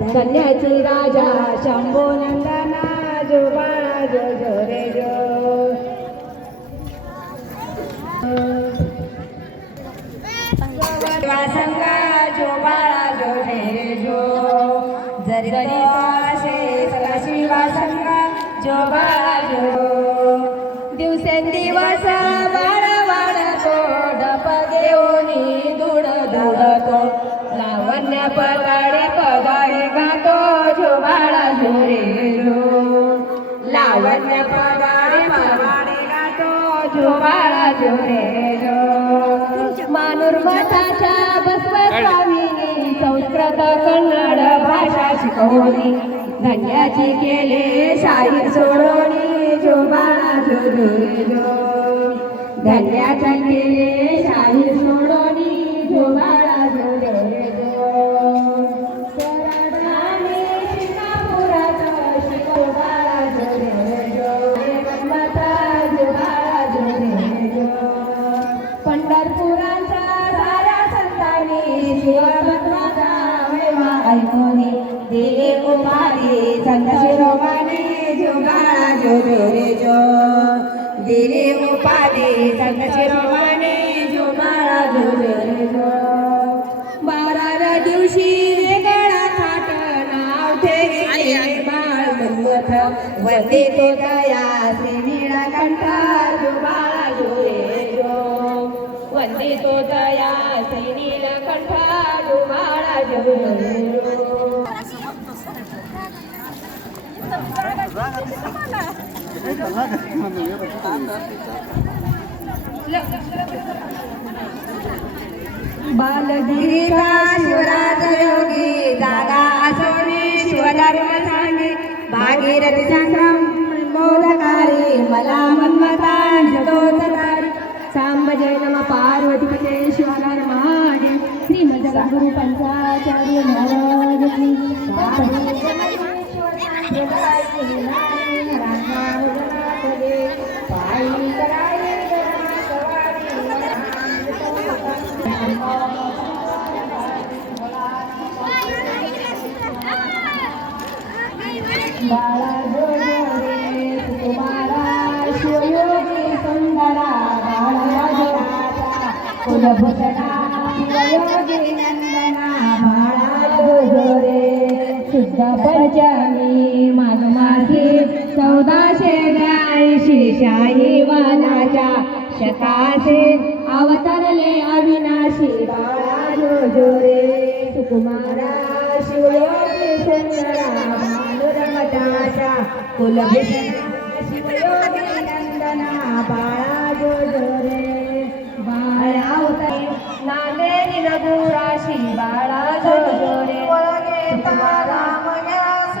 धन्याची राजा शंभो नंदना जो बाळा जो जो रे जो संगा जो बाळा जो रे जो जरी जरी असे सदा शिवा संगा जो बाळा जो दिवसेंदिवस बाळ वाढतो डप घेऊनी दुड दुडतो लावण्य पगाडे पगाडे गातो जो बाळा जो रे जो लावण्य पगाडे पगाडे गातो जो बाळा जो रे जो मानुर्मठाच्या बसवस्वामीनी संस्कृत कन्नड भाषा शिकवली धन्याची केले शाहीर सोडवणी जो बाळा जो जो रे जो धन्याच्या केले शाहीर सोडवणी जो बाळा जो रे जो सरदाराने शिकापुरात शिकव बाळा जो रे जो जन्मता जो बाळा जो रे जो पंढरपुराच्या साऱ्या संतांनी शिवभद्राचा महिमा ऐकूनी दिले उपाधी संत शिरोमणी जो बाळा जो रे जो दिले उपाधी संत शिरोमणी जो बाळा जो रे जो 12 दिवशी वेगळा थाट नाव ठेवले बाळ गंमत वंदे तो दया श्री नीळकंठ जो बाळा जो रे जो वंदे तो दया श्री नीलकंठ जो बाळा जो रे जो बालगिरीचा शिवराज योगी जागा असोनी शिवधर्म सांगे भागीरथी संग्राम मोदकारी मला मन्मतान जतोतकारी सांब जय नम पार्वती पते शिवहर महादेव श्रीमद गुरु पंचाचार्य महाराज की बाळा जो रे तुम्हारा शिवयोगी सुंदरा बाळा जो राजा कुलभूषणा शिवयोगी नंदना बाळा जो रे शुद्ध पंचमी माघ मासी 1482 शाही वनाच्या शताचे अवतरले अविनाशी बाळा जो रे सुकुमारा शिवयोगी सुंदरा भानुरमठाच्या कुलभूषणा शिवयोगी नंदना बाळा जो रे बाळा अवतरे नांदेरी रघुराशी बाळा